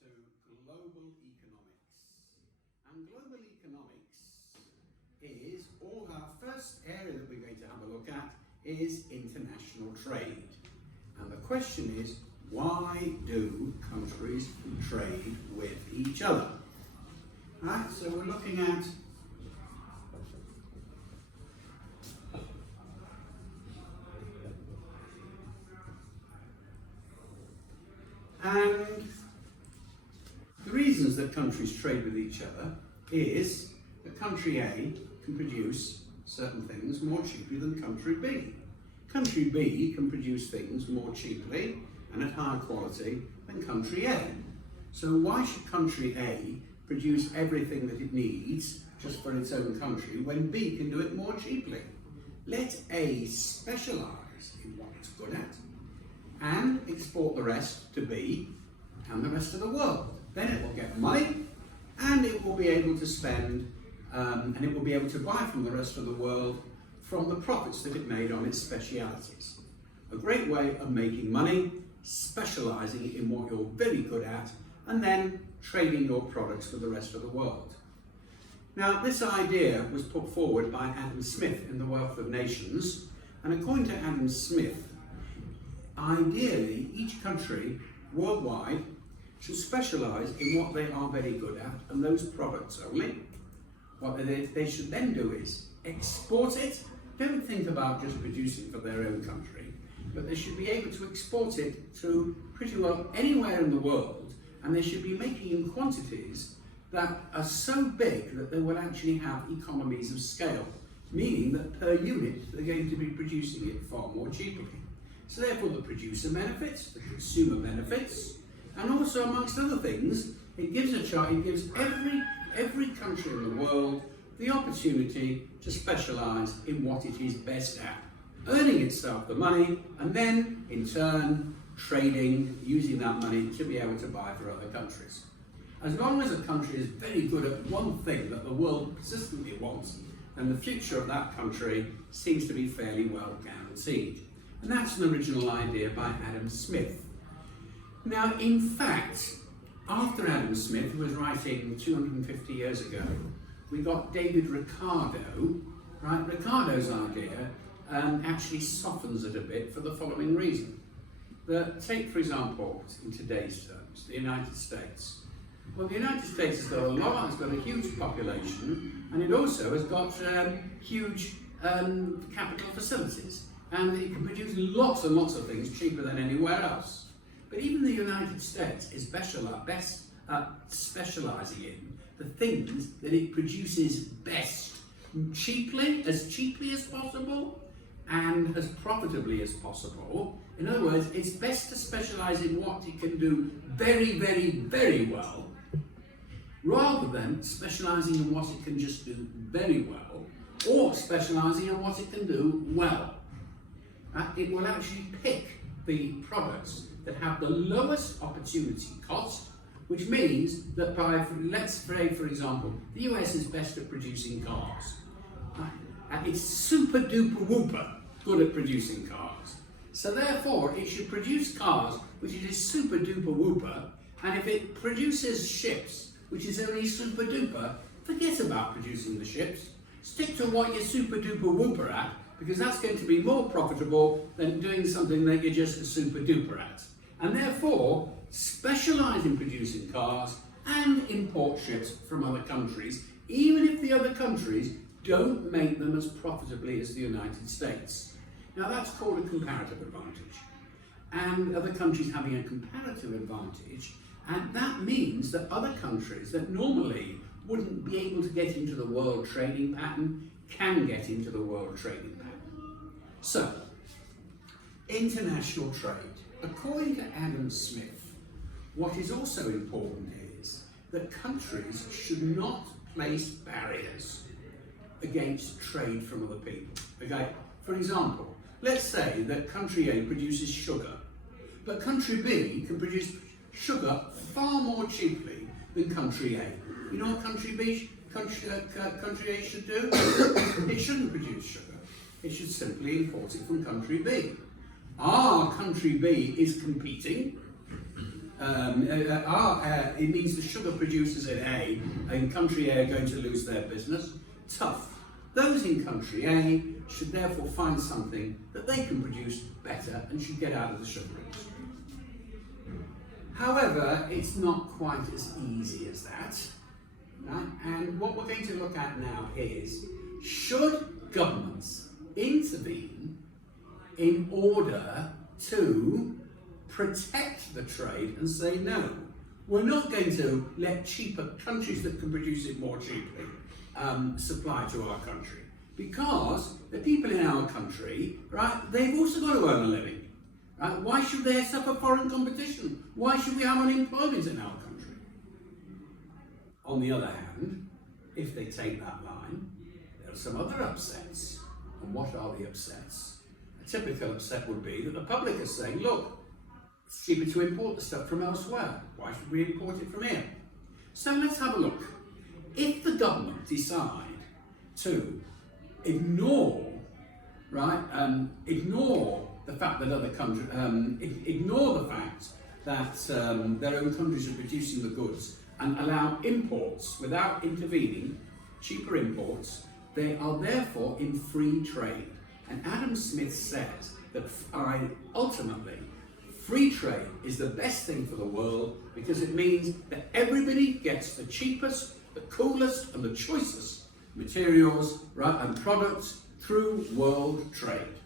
to global economics. And global economics is our first area that we're going to have a look at is international trade. And the question is, why do countries trade with each other? Right, so we're looking at and the reasons that countries trade with each other is that country A can produce certain things more cheaply than country B. Country B can produce things more cheaply and at higher quality than country A. So why should country A produce everything that it needs just for its own country when B can do it more cheaply? Let A specialise in what it's good at and export the rest to B and the rest of the world. Then it will get money and it will be able to spend and it will be able to buy from the rest of the world from the profits that it made on its specialities. A great way of making money, specialising in what you're very good at, and then trading your products with the rest of the world. Now, this idea was put forward by Adam Smith in The Wealth of Nations, and according to Adam Smith, ideally each country worldwide should specialise in what they are very good at, and those products only. What they should then do is export it. Don't think about just producing for their own country, but they should be able to export it to pretty well anywhere in the world, and they should be making in quantities that are so big that they will actually have economies of scale, meaning that per unit they're going to be producing it far more cheaply. So therefore the producer benefits, the consumer benefits, and also amongst other things, it gives every country in the world the opportunity to specialise in what it is best at, earning itself the money and then in turn trading, using that money to be able to buy for other countries. As long as a country is very good at one thing that the world persistently wants, then the future of that country seems to be fairly well guaranteed. And that's an original idea by Adam Smith. Now, in fact, after Adam Smith was writing 250 years ago, we got David Ricardo. Right? Ricardo's idea actually softens it a bit for the following reason. Take, for example, in today's terms, the United States. Well, the United States has got a lot, it's got a huge population, and it also has got huge capital facilities, and it can produce lots and lots of things cheaper than anywhere else. But even the United States is best at specialising in the things that it produces best, cheaply as possible, and as profitably as possible. In other words, it's best to specialise in what it can do very, very, very well, rather than specialising in what it can just do very well, or specialising in what it can do well. It will actually pick the products that have the lowest opportunity cost, which means that let's say, for example, the US is best at producing cars. It's super duper whooper good at producing cars. So therefore, it should produce cars which it is super duper whooper, and if it produces ships which is only super duper, forget about producing the ships. Stick to what you're super duper whooper at, because that's going to be more profitable than doing something that you're just a super duper at. And therefore, specialise in producing cars and import ships from other countries, even if the other countries don't make them as profitably as the United States. Now that's called a comparative advantage. And other countries having a comparative advantage, and that means that other countries that normally wouldn't be able to get into the world trading pattern can get into the world trading pattern. So, international trade. According to Adam Smith, what is also important is that countries should not place barriers against trade from other people. Okay? For example, let's say that country A produces sugar, but country B can produce sugar far more cheaply than country A. You know what country A should do? It shouldn't produce sugar. It should simply import it from country B. Country B is competing it means the sugar producers in country A are going to lose their business. Tough. Those in country A should therefore find something that they can produce better and should get out of the sugar industry. However, it's not quite as easy as that. Right? And what we're going to look at now is, should governments intervene in order to protect the trade and say, no, we're not going to let cheaper countries that can produce it more cheaply supply to our country, because the people in our country, right, they've also got to earn a living. Right? Why should they suffer foreign competition? Why should we have unemployment in our country? On the other hand, if they take that line, there are some other upsets. And what are the upsets? A typical upset would be that the public is saying, look, it's cheaper to import the stuff from elsewhere. Why should we import it from here? So let's have a look. If the government decide to ignore the fact that other countries, ignore the fact that their own countries are producing the goods and allow imports without intervening, cheaper imports, they are therefore in free trade. And Adam Smith says that ultimately, free trade is the best thing for the world because it means that everybody gets the cheapest, the coolest and the choicest materials, right, and products through world trade.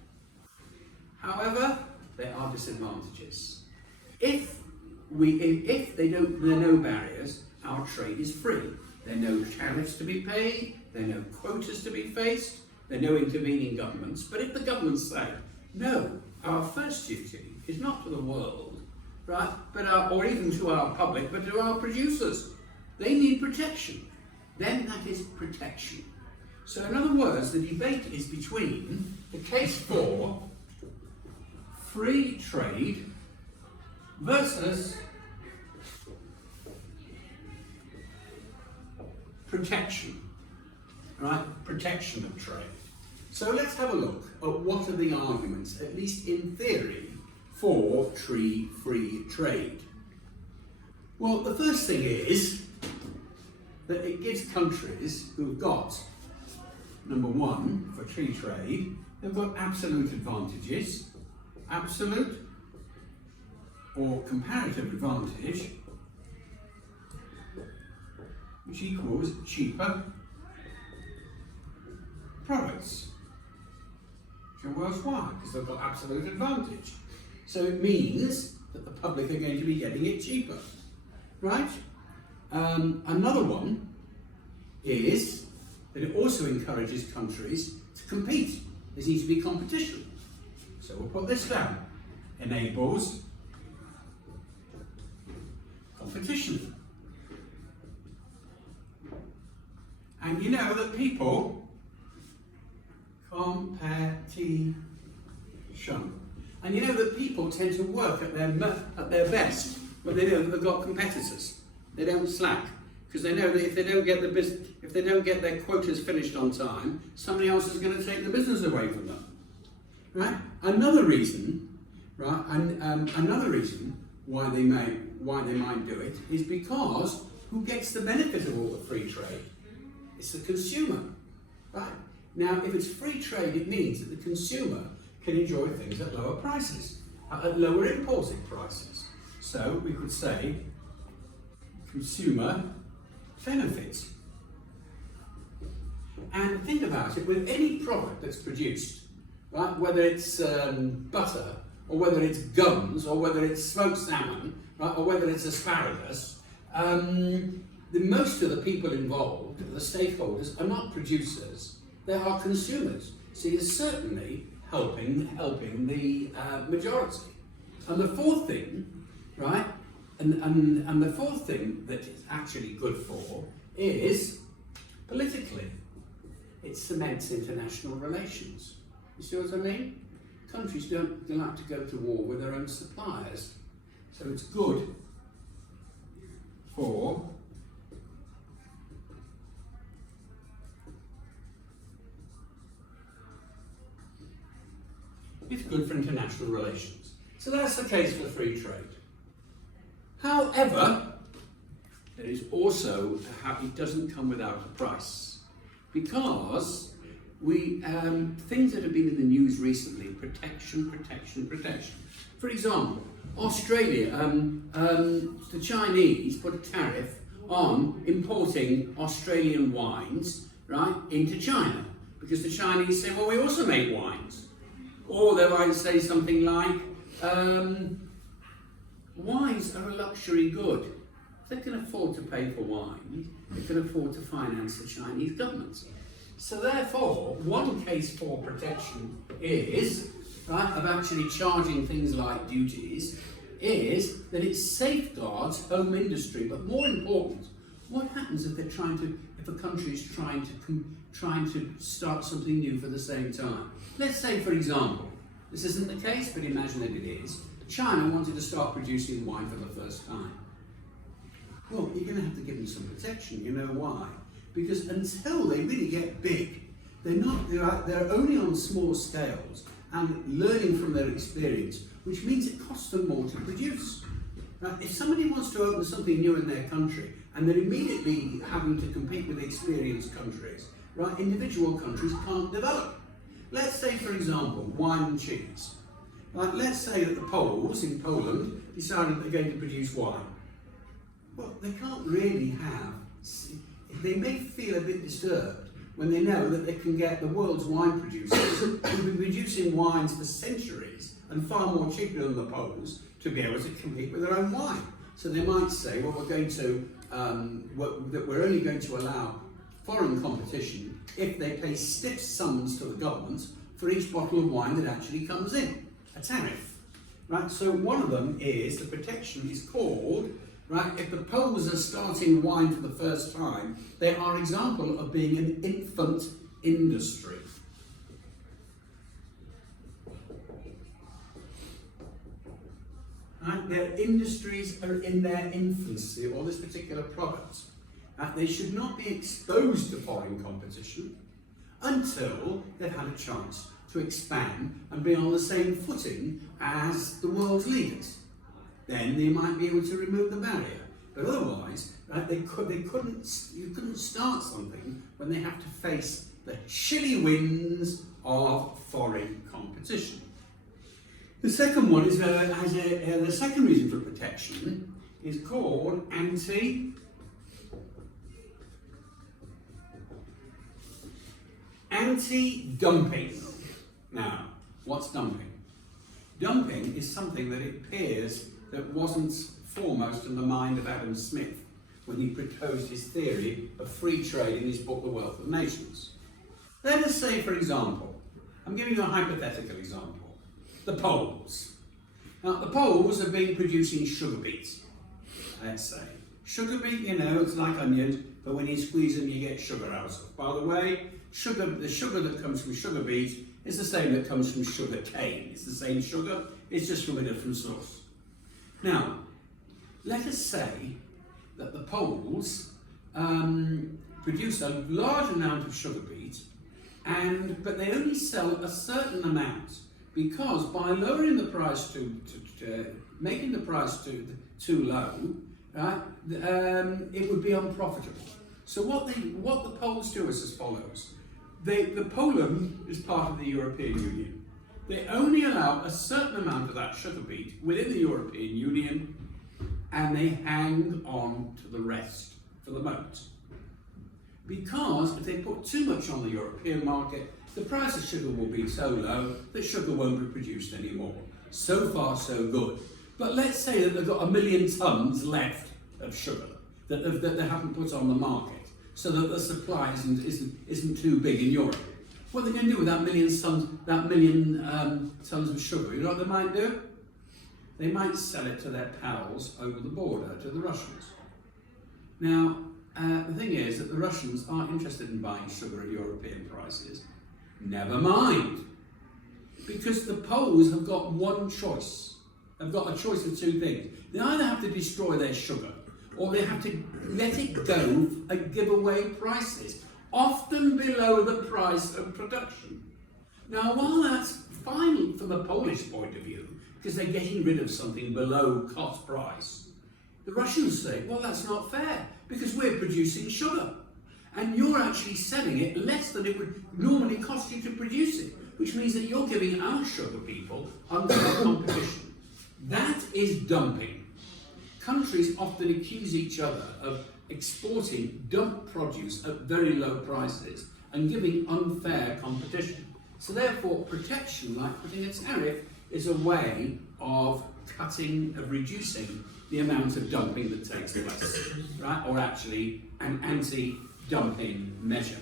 However, there are disadvantages. If there are no barriers, our trade is free. There are no tariffs to be paid, there are no quotas to be faced, there are no intervening governments. But if the governments say, no, our first duty is not to the world, right, or even to our public, but to our producers. They need protection. Then that is protection. So in other words, the debate is between the case for free trade versus protection, right? Protection of trade. So let's have a look at what are the arguments, at least in theory, for free trade. Well, the first thing is that it gives countries who've got, number one, for free trade, they've got absolute advantages, absolute or comparative advantage, which equals cheaper products, which are worthwhile because they've got absolute advantage. So it means that the public are going to be getting it cheaper, right? Another one is that it also encourages countries to compete. There needs to be competition. So we'll put this down. Enables competition. And you know that people competition. And you know that people tend to work at their best when they know that they've got competitors. They don't slack because they know that if they don't get their quotas finished on time, somebody else is going to take the business away from them. Right? Another reason, right? Another reason why they might do it is because who gets the benefit of all the free trade? It's the consumer, right? Now, if it's free trade, it means that the consumer can enjoy things at lower prices, at lower imported prices. So we could say consumer benefits. And think about it, with any product that's produced, right, whether it's butter, or whether it's gums, or whether it's smoked salmon, right, or whether it's asparagus, most of the people involved, the stakeholders, are not producers, they are consumers. So you're certainly helping the majority. And the fourth thing, right, and the fourth thing that it's actually good for is politically. It cements international relations. You see what I mean? Countries don't like to go to war with their own suppliers. So it's good for international relations. So that's the case for free trade. However, there is also how it doesn't come without a price, because things that have been in the news recently: protection. For example, Australia, the Chinese put a tariff on importing Australian wines, right, into China, because the Chinese say, well, we also make wines. Or they might say something like, wines are a luxury good. If they can afford to pay for wine, they can afford to finance the Chinese government. So therefore, one case for protection is, right, of actually charging things like duties, is that it safeguards home industry. But more important, what happens if if a country is trying to start something new for the same time? Let's say, for example, this isn't the case, but imagine that it is. China wanted to start producing wine for the first time. Well, you're going to have to give them some protection. You know why? Because until they really get big, they're only on small scales and learning from their experience, which means it costs them more to produce. Now, if somebody wants to open something new in their country and they're immediately having to compete with experienced countries, right, individual countries can't develop. Let's say, for example, wine and cheese. Right, let's say that the Poles in Poland decided they're going to produce wine. Well, they can't really they may feel a bit disturbed when they know that they can get the world's wine producers who've been producing wines for centuries and far more cheaply than the Poles to be able to compete with their own wine. So they might say, well, we're only going to allow foreign competition if they pay stiff sums to the government for each bottle of wine that actually comes in, a tariff. Right? So one of them is, the protection is called, right, if the Poles are starting wine for the first time, they are an example of being an infant industry. Right? Their industries are in their infancy, or this particular product. They should not be exposed to foreign competition until they've had a chance to expand and be on the same footing as the world's leaders. Then they might be able to remove the barrier. But otherwise, right, you couldn't start something when they have to face the chilly winds of foreign competition. The second one is the second reason for protection is called anti-dumping. Now, what's dumping? Dumping is something that it appears that wasn't foremost in the mind of Adam Smith when he proposed his theory of free trade in his book, The Wealth of Nations. Let us say, for example, I'm giving you a hypothetical example, the Poles. Now, the Poles have been producing sugar beets, let's say. Sugar beet, it's like onions, but when you squeeze them, you get sugar out of it. By the way, the sugar that comes from sugar beet is the same that comes from sugar cane. It's the same sugar, it's just from a different source. Now, let us say that the Poles produce a large amount of sugar beet, but they only sell a certain amount, because by lowering the price making the price too low, right, it would be unprofitable. So what the Poles do is as follows. Poland is part of the European Union. They only allow a certain amount of that sugar beet within the European Union, and they hang on to the rest for the moment. Because if they put too much on the European market, the price of sugar will be so low that sugar won't be produced anymore. So far, so good. But let's say that they've got 1 million tonnes left of sugar that they haven't put on the market, so that the supply isn't too big in Europe. What are they going to do with that million tons of sugar? You know what they might do? They might sell it to their pals over the border, to the Russians. Now, the thing is that the Russians aren't interested in buying sugar at European prices. Never mind. Because the Poles have got one choice. They've got a choice of two things. They either have to destroy their sugar, or they have to let it go and give away prices, often below the price of production. Now, while that's fine from the Polish point of view, because they're getting rid of something below cost price, The Russians say, well, that's not fair because we're producing sugar and you're actually selling it less than it would normally cost you to produce it, which means that you're giving our sugar people unfair competition. That is dumping. Countries often accuse each other of exporting dumped produce at very low prices and giving unfair competition. So therefore, protection, like putting a tariff, is a way of reducing the amount of dumping that takes place, right? Or actually an anti-dumping measure.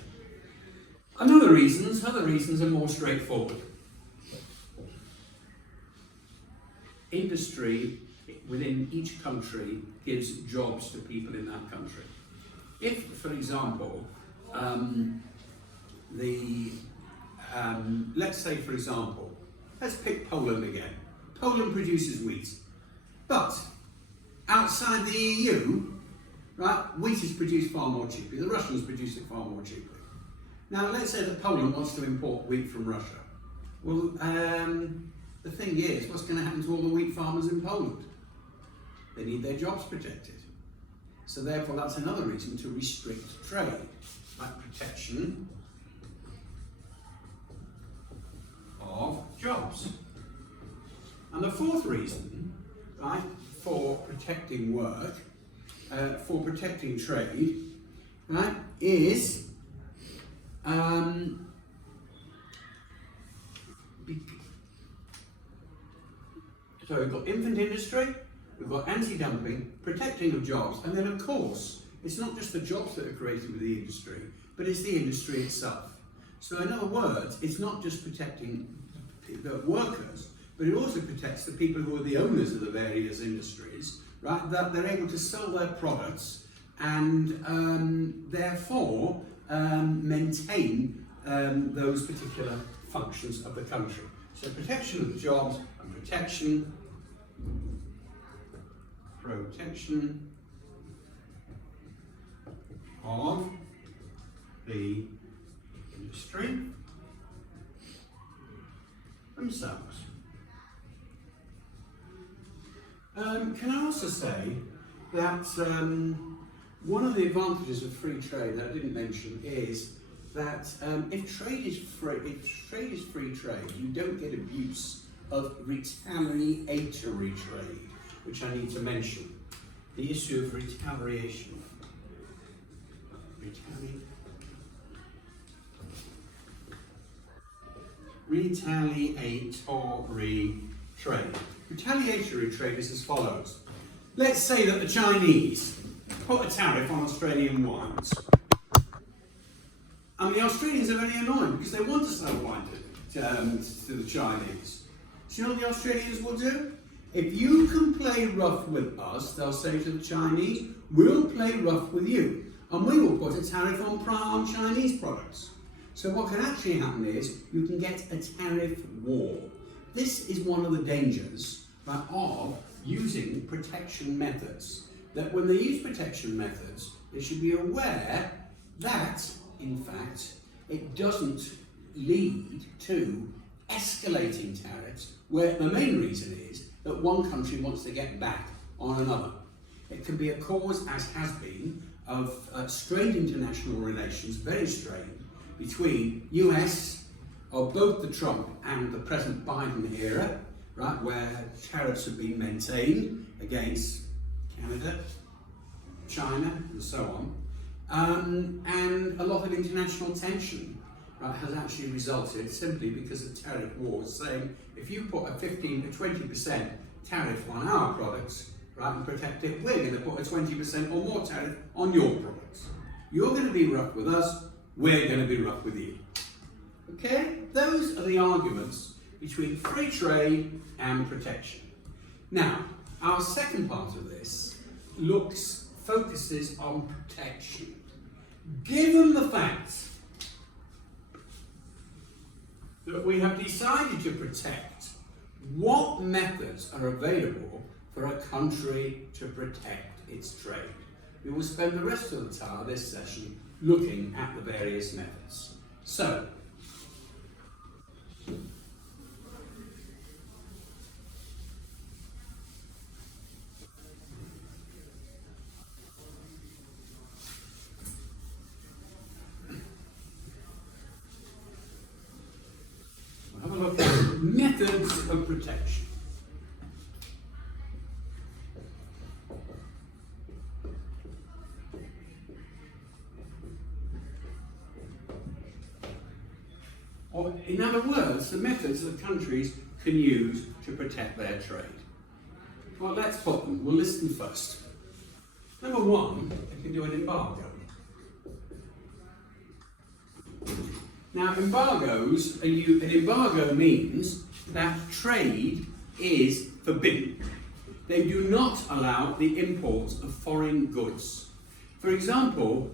Other reasons are more straightforward. Industry within each country gives jobs to people in that country. If, for example, let's say, for example, let's pick Poland again. Poland produces wheat, but outside the EU, right, wheat is produced far more cheaply. The Russians produce it far more cheaply. Now, let's say that Poland wants to import wheat from Russia. Well, the thing is, what's going to happen to all the wheat farmers in Poland? They need their jobs protected. So therefore, that's another reason to restrict trade, like protection of jobs. And the fourth reason, right, for protecting work, for protecting trade, right, is so we've got infant industry, we've got anti-dumping, protecting of jobs, and then of course, it's not just the jobs that are created with the industry, but it's the industry itself. So in other words, it's not just protecting the workers, but it also protects the people who are the owners of the various industries, right? That they're able to sell their products and therefore maintain those particular functions of the country. So protection of the jobs and protection of the industry themselves. Can I also say that one of the advantages of free trade that I didn't mention is that if trade is free trade, you don't get abuse of retaliatory trade, which I need to mention. The issue of retaliation. Retaliatory trade. Retaliatory trade is as follows. Let's say that the Chinese put a tariff on Australian wines. And the Australians are very annoyed because they want to sell wine to the Chinese. So you know what the Australians will do? If you can play rough with us, they'll say to the Chinese, we'll play rough with you. And we will put a tariff on Chinese products. So what can actually happen is you can get a tariff war. This is one of the dangers of using protection methods. That when they use protection methods, they should be aware that, in fact, it doesn't lead to escalating tariffs, where the main reason is that one country wants to get back on another. It can be a cause, as has been, of strained international relations, very strained, between US, of both the Trump and the present Biden era, right, where tariffs have been maintained against Canada, China, and so on. And a lot of international tension, right, has actually resulted simply because of tariff wars, saying if you put a 15 to 20% tariff on our products, right, and protect it, we're going to put a 20% or more tariff on your products. You're going to be rough with us, we're going to be rough with you. Okay? Those are the arguments between free trade and protection. Now, our second part of this focuses on protection. Given the fact that we have decided to protect, what methods are available for a country to protect its trade? We will spend the rest of the time of this session looking at the various methods. So, methods of protection. Or, in other words, the methods that countries can use to protect their trade. Well, let's put them. We'll list them first. Number one, they can do an embargo. Now, embargoes, an embargo means that trade is forbidden. They do not allow the import of foreign goods. For example,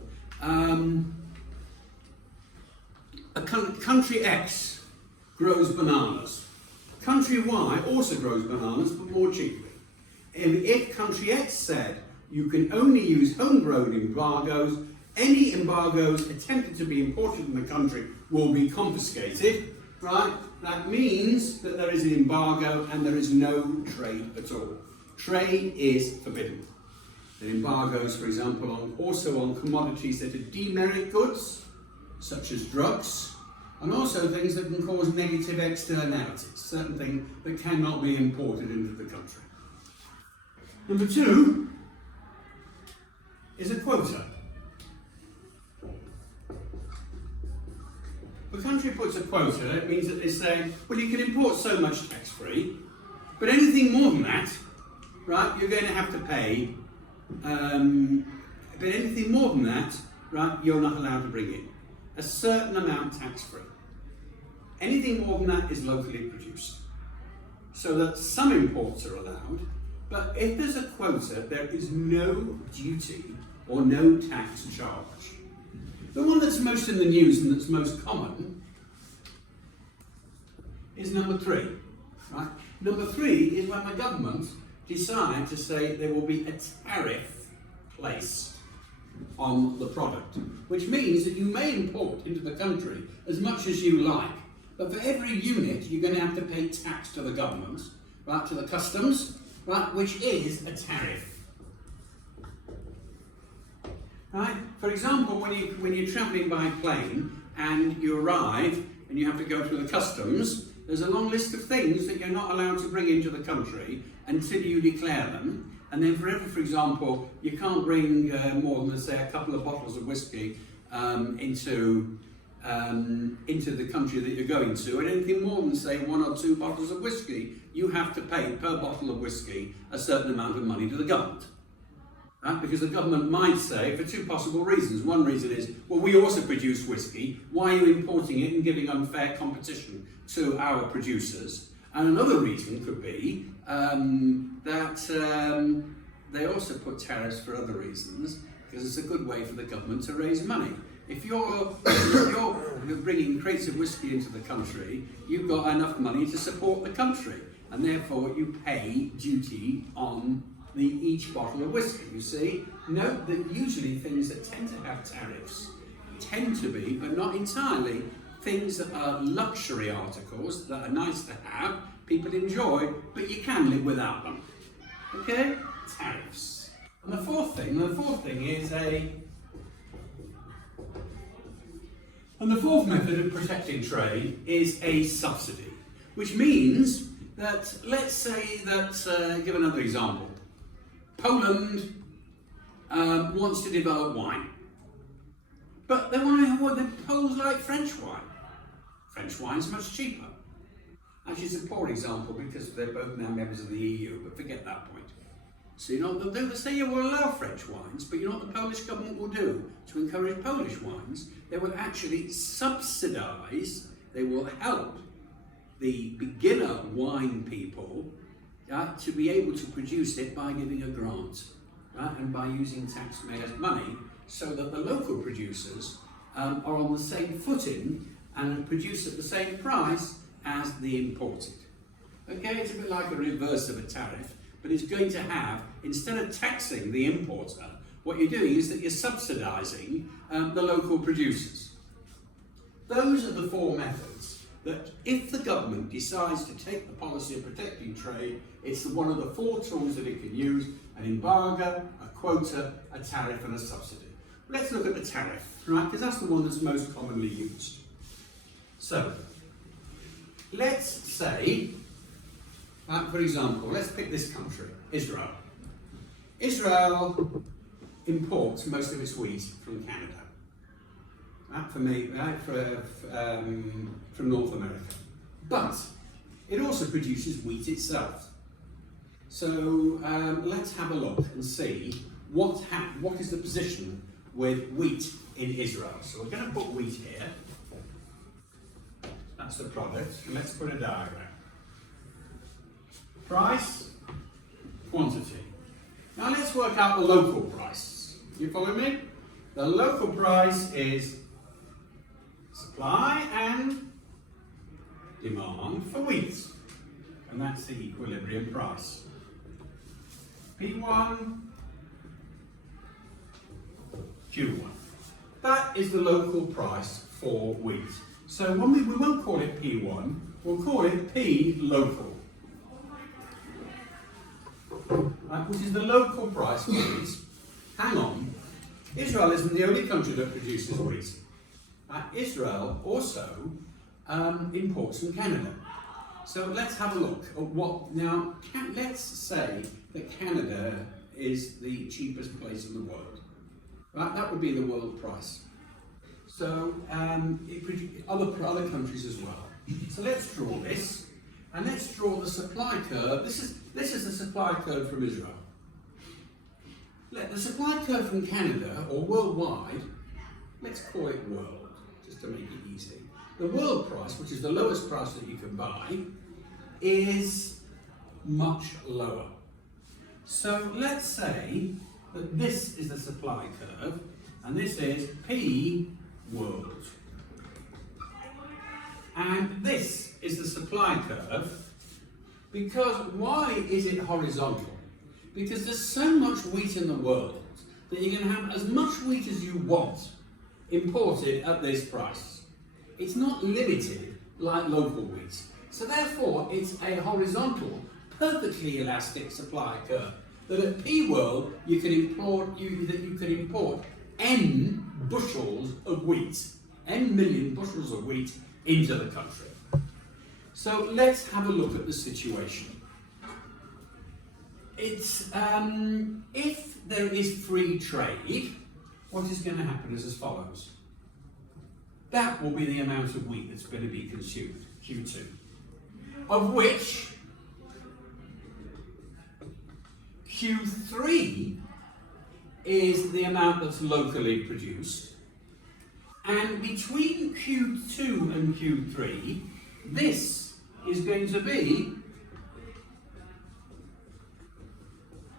country X grows bananas. Country Y also grows bananas, but more cheaply. And if country X said you can only use homegrown embargoes, any embargoes attempted to be imported in the country will be confiscated, right? That means that there is an embargo and there is no trade at all. Trade is forbidden. There are embargoes, for example, also on commodities that are demerit goods, such as drugs, and also things that can cause negative externalities, certain things that cannot be imported into the country. Number two is a quota. If a country puts a quota, it means that they say, well, you can import so much tax-free, but anything more than that, right, you're going to have to pay, but anything more than that, right, you're not allowed to bring in. A certain amount tax-free. Anything more than that is locally produced. So that some imports are allowed, but if there's a quota, there is no duty or no tax charge. The one that's most in the news and that's most common is number three. Right? Number three is when the government decide to say there will be a tariff placed on the product, which means that you may import into the country as much as you like, but for every unit you're going to have to pay tax to the government, right, to the customs, right, which is a tariff. Right? For example, when you're travelling by plane and you arrive and you have to go through the customs, there's a long list of things that you're not allowed to bring into the country until you declare them. And then for example, you can't bring more than, let's say, a couple of bottles of whiskey into the country that you're going to, and anything more than, say, 1 or 2 bottles of whiskey, you have to pay per bottle of whiskey a certain amount of money to the government. Right? Because the government might say, for two possible reasons. One reason is, well, we also produce whiskey, why are you importing it and giving unfair competition to our producers? And another reason could be that they also put tariffs for other reasons, because it's a good way for the government to raise money. If you're bringing crates of whiskey into the country, you've got enough money to support the country, and therefore you pay duty on each bottle of whiskey. You see, note that usually things that tend to have tariffs tend to be, but not entirely, things that are luxury articles that are nice to have, people enjoy, but you can live without them. Okay? Tariffs. And the fourth thing is and the fourth method of protecting trade is a subsidy, which means that, let's say that, give another example, Poland wants to develop wine, but the Poles like French wine. French wine's much cheaper. Actually, it's a poor example because they're both now members of the EU, but forget that point. So you know what they'll do? They say you will allow French wines, but you know what the Polish government will do to encourage Polish wines? They will actually subsidise, they will help the beginner wine people to be able to produce it by giving a grant, right? And by using taxpayers' money, so that the local producers are on the same footing and produce at the same price as the imported. Okay, it's a bit like a reverse of a tariff, but it's going to have, instead of taxing the importer, what you're doing is that you're subsidising the local producers. Those are the four methods that, if the government decides to take the policy of protecting trade, it's one of the four tools that it can use: an embargo, a quota, a tariff, and a subsidy. Let's look at the tariff, right? Because that's the one that's most commonly used. So, let's say, for example, let's pick this country, Israel. Israel imports most of its wheat from Canada. From North America. But it also produces wheat itself. So let's have a look and see what is the position with wheat in Israel. So we're going to put wheat here. That's the product. And let's put a diagram. Price, quantity. Now let's work out the local price. You follow me? The local price is supply and demand for wheat. And that's the equilibrium price. P1, Q1. That is the local price for wheat. So when we won't call it P1, we'll call it P local. Which is the local price for wheat. Hang on. Israel isn't the only country that produces wheat. Israel also imports from Canada. So let's have a look at what, now let's say that Canada is the cheapest place in the world. Right, that would be the world price. So other countries as well. So let's draw this, and let's draw the supply curve. This is the supply curve from Israel. The supply curve from Canada, or worldwide, let's call it world, just to make it easy. The world price, which is the lowest price that you can buy, is much lower. So let's say that this is the supply curve, and this is P world. And this is the supply curve, because why is it horizontal? Because there's so much wheat in the world that you can have as much wheat as you want imported at this price. It's not limited like local wheat. So therefore, it's a horizontal, perfectly elastic supply curve. That at P world you can import N bushels of wheat, N million bushels of wheat into the country. So let's have a look at the situation. It's if there is free trade, what is going to happen is as follows. That will be the amount of wheat that's going to be consumed, Q2, of which Q3 is the amount that's locally produced, and between Q2 and Q3, this is going to be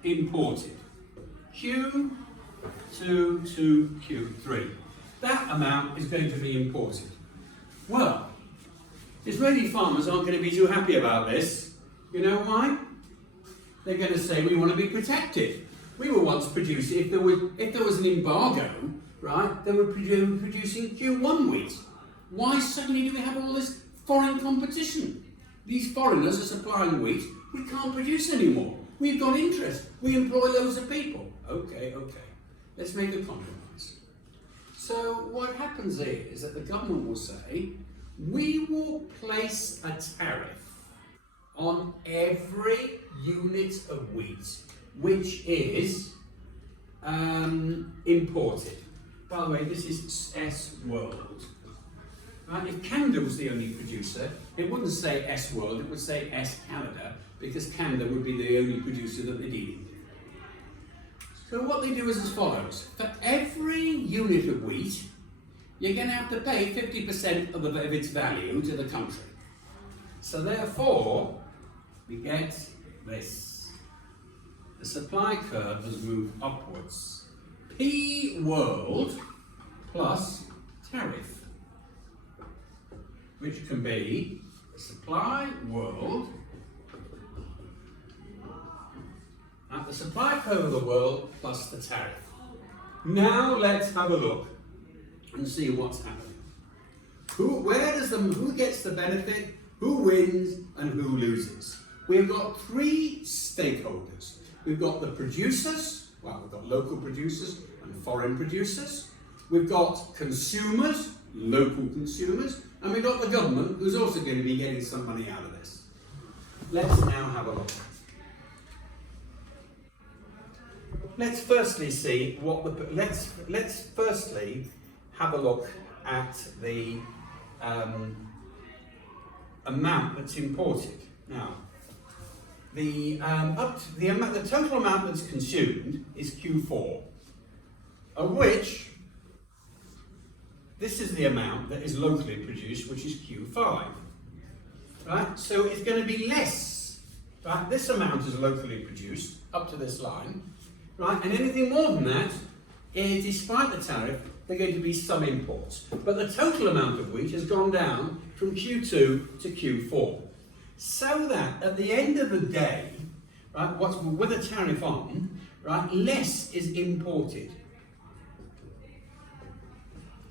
imported. Q2 to Q3. That amount is going to be imported. Well, Israeli farmers aren't going to be too happy about this. You know why? They're going to say we want to be protected. We were once producing, if there was an embargo, right, they were producing Q1 wheat. Why suddenly do we have all this foreign competition? These foreigners are supplying wheat, we can't produce anymore. We've got interest, we employ loads of people. Okay, let's make a compromise. So what happens is that the government will say, we will place a tariff on every unit of wheat which is imported. By the way, this is S World. Right? If Canada was the only producer, it wouldn't say S World, it would say S Canada, because Canada would be the only producer that they're dealing with. So what they do is as follows. For every unit of wheat, you're going to have to pay 50% of its value to the country. So therefore, we get this. The supply curve has moved upwards. P world plus tariff, which can be the supply world at the supply curve of the world plus the tariff. Now let's have a look and see what's happening. Who gets the benefit, who wins, and who loses? We've got three stakeholders. We've got the producers, well, we've got local producers and foreign producers. We've got consumers, local consumers, And we've got the government who's also going to be getting some money out of this. Let's now have a look. Let's firstly see what the let's firstly have a look at the amount that's imported. Now, the total amount that's consumed is Q4, of which this is the amount that is locally produced, which is Q5. Right? So it's going to be less. Right? This amount is locally produced up to this line. Right? And anything more than that, despite the tariff, there are going to be some imports. But the total amount of wheat has gone down from Q2 to Q4. So that at the end of the day, right, with a tariff on, right, less is imported.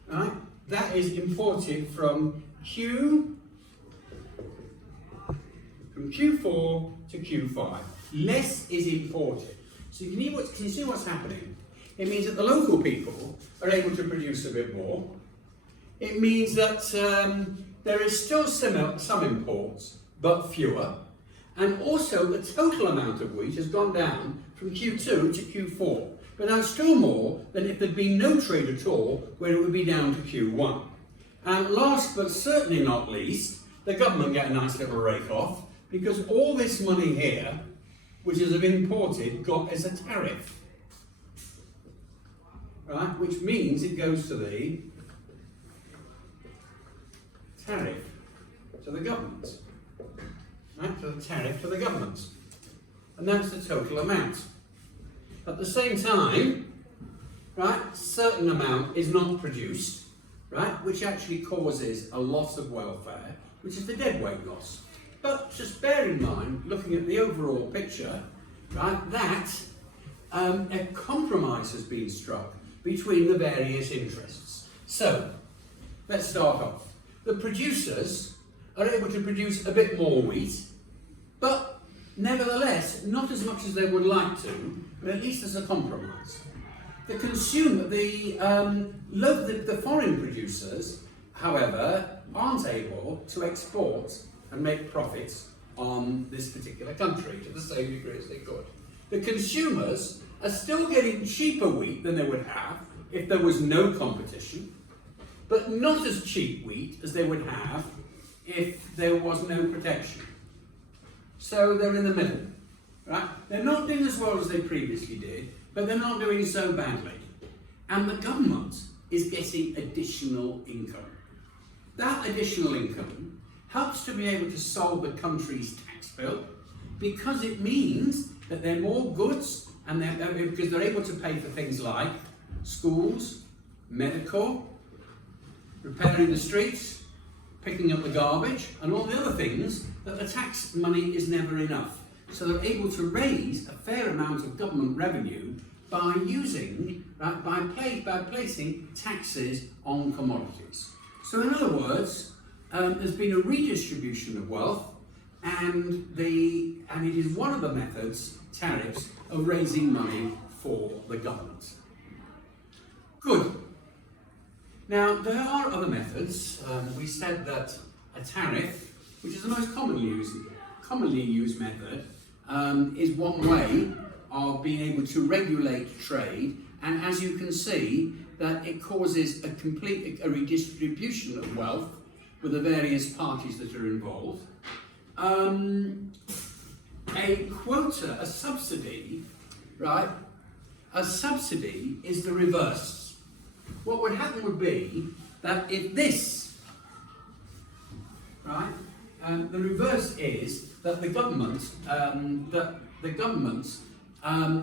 Right? That is imported from Q4 to Q5. Less is imported. So you can see what's happening. It means that the local people are able to produce a bit more. It means that there is still some imports, but fewer. And also the total amount of wheat has gone down from Q2 to Q4. But that's still more than if there'd been no trade at all, where it would be down to Q1. And last but certainly not least, the government get a nice little rake off, because all this money here, which is of imported, got as a tariff. Right? Which means it goes to the tariff to the government. Right? To the tariff to the government. And that's the total amount. At the same time, right, certain amount is not produced, right, which actually causes a loss of welfare, which is the deadweight loss. But just bear in mind, looking at the overall picture, right, that a compromise has been struck between the various interests. So, let's start off. The producers are able to produce a bit more wheat, but nevertheless, not as much as they would like to, but at least there's a compromise. The consumer, the foreign producers, however, aren't able to export and make profits on this particular country to the same degree as they could. The consumers are still getting cheaper wheat than they would have if there was no competition, but not as cheap wheat as they would have if there was no protection. So they're in the middle, right? They're not doing as well as they previously did, but they're not doing so badly. And the government is getting additional income. That additional income helps to be able to solve the country's tax bill, because it means that there are more goods, and because they're able to pay for things like schools, medical, repairing the streets, picking up the garbage, and all the other things that the tax money is never enough. So they're able to raise a fair amount of government revenue by placing taxes on commodities. So in other words, there's been a redistribution of wealth, and it is one of the methods, tariffs, of raising money for the government. Good. Now, there are other methods. We said that a tariff, which is the most commonly used method, is one way of being able to regulate trade, and as you can see, that it causes a redistribution of wealth with the various parties that are involved. A quota, a subsidy, right? A subsidy is the reverse. What would happen would be that if this, right, the reverse is that the government,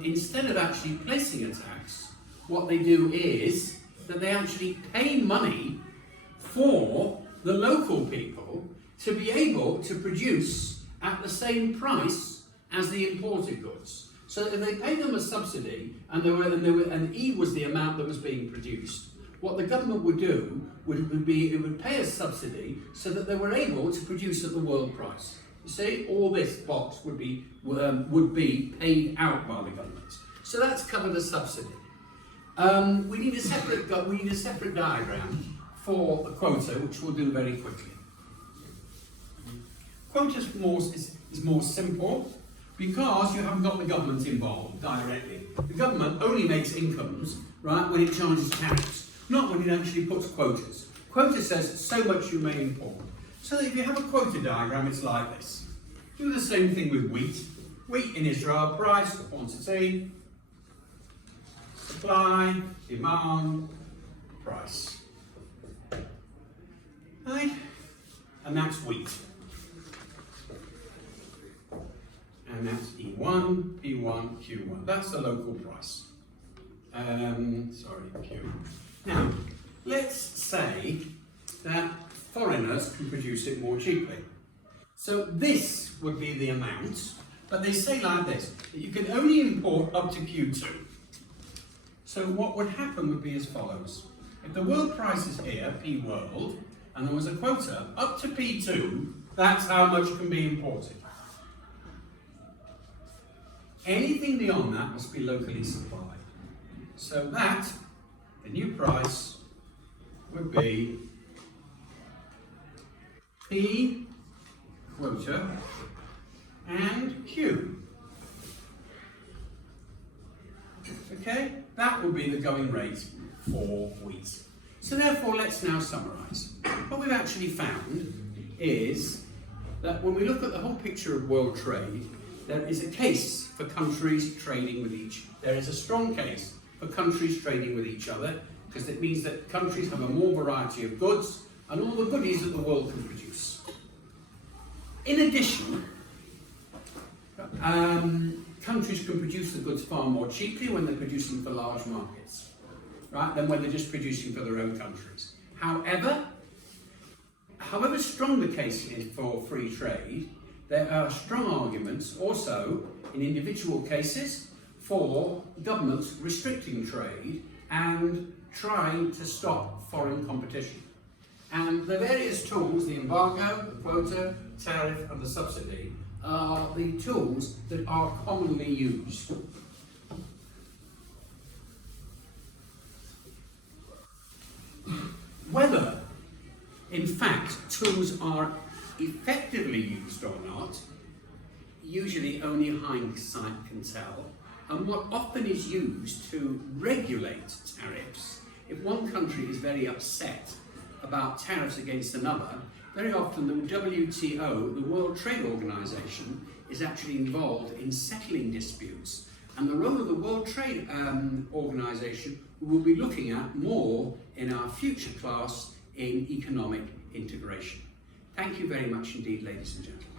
instead of actually placing a tax, what they do is that they actually pay money for the local people to be able to produce at the same price as the imported goods. So if they pay them a subsidy, and E was the amount that was being produced, what the government would do would pay a subsidy so that they were able to produce at the world price. You see, all this box would be paid out by the government. So that's covered as subsidy. We need a separate diagram for the quota, which we'll do very quickly. Quotas is more simple because you haven't got the government involved directly. The government only makes incomes, right, when it charges tariffs, not when it actually puts quotas. Quota says so much you may import. So that if you have a quota diagram, it's like this. Do the same thing with wheat. Wheat in Israel, price, quantity, supply, demand, price. Right? And that's wheat. And that's E1, P1, Q1. That's the local price. Q. Now, let's say that foreigners can produce it more cheaply. So this would be the amount, but they say like this, that you can only import up to Q2. So what would happen would be as follows. If the world price is here, P world, and there was a quota, up to P2, that's how much can be imported. Anything beyond that must be locally supplied. So that, the new price, would be P quota and Q. Okay, that would be the going rate for wheat. So therefore, let's now summarise. What we've actually found is that when we look at the whole picture of world trade, there is a case for countries trading with there is a strong case for countries trading with each other, because it means that countries have a more variety of goods and all the goodies that the world can produce. In addition, countries can produce the goods far more cheaply when they're producing for large markets, right, than when they're just producing for their own countries. However strong the case is for free trade, there are strong arguments also in individual cases for governments restricting trade and trying to stop foreign competition. And the various tools, the embargo, the quota, tariff and the subsidy, are the tools that are commonly used. Whether, in fact, tools are effectively used or not, usually only hindsight can tell. And what often is used to regulate tariffs, if one country is very upset about tariffs against another, very often the WTO, the World Trade Organization, is actually involved in settling disputes. And the role of the World Trade Organization we will be looking at more in our future class in economic integration. Thank you very much indeed, ladies and gentlemen.